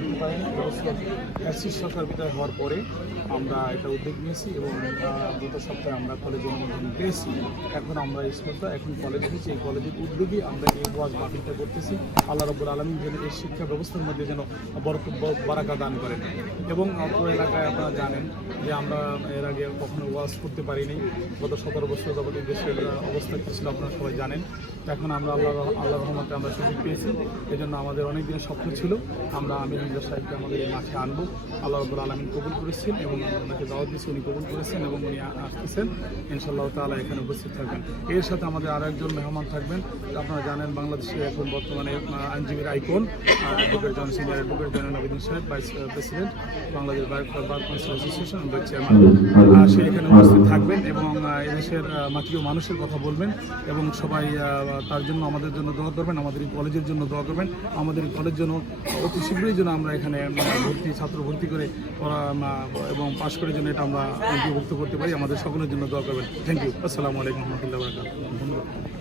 করতে পারেনি। অ্যাসিড সরকার বিদায় হওয়ার পরে আমরা এটা উদ্যোগ নিয়েছি এবং গত সপ্তাহে আমরা কলেজে অনুমোদন পেয়েছি। এখন আমরা স্কুলটা এখন কলেজ হয়েছে, এই কলেজের উদ্যোগে আমরা এই ওয়াজ মাহফিলটা করতেছি। আল্লাহ রাব্বুল আলামিন যেন এই শিক্ষা ব্যবস্থার মধ্যে যেন বারাকা দান করেন। এবং অত্র এলাকায় আপনারা জানেন যে আমরা এর আগে কখনো ওয়াজ করতে পারিনি। গত 17 বছর যাবত এই দেশের অবস্থা কী ছিল আপনারা সবাই জানেন। এখন আমরা আল্লাহ রহমতে আমরা সুযোগ পেয়েছি। এই জন্য আমাদের অনেক দিনের স্বপ্ন ছিল আমরা আমির হামজা সাহেবকে আমাদের এই মাঠে আনবো। আল্লাহ রাব্বুল আলামিন কবুল করেছেন এবং ওনাকে দাওয়াত দিয়েছি, উনি কবুল করেছেন এবং উনি আসতেছেন ইনশাআল্লাহ তাআলা এখানে উপস্থিত থাকবেন। এর সাথে আমাদের আরও একজন মেহমান থাকবেন। আপনারা জানেন বাংলাদেশে এখন বর্তমানে আইনজীবীর icon advocate senior advocate Joynul Abedin সাহেব, vice president Bangladesh bar council association chairman, সে এখানে উপস্থিত থাকবেন এবং এদেশের মাতৃ মানুষের কথা বলবেন এবং সবাই তার জন্য আমাদের জন্য দোয়া করবেন, আমাদের এই কলেজের জন্য দোয়া করবেন। আমাদের এই কলেজ জন্য অতি শীঘ্রই যেন আমরা এখানে ছাত্র ভর্তি করে এবং পাশ করে যেন এটা আমরা অন্তর্ভুক্ত করতে পারি, আমাদের সকলের জন্য দোয়া করবেন। Thank you. আসসালামু আলাইকুম রহমতুল্লাহ। ধন্যবাদ।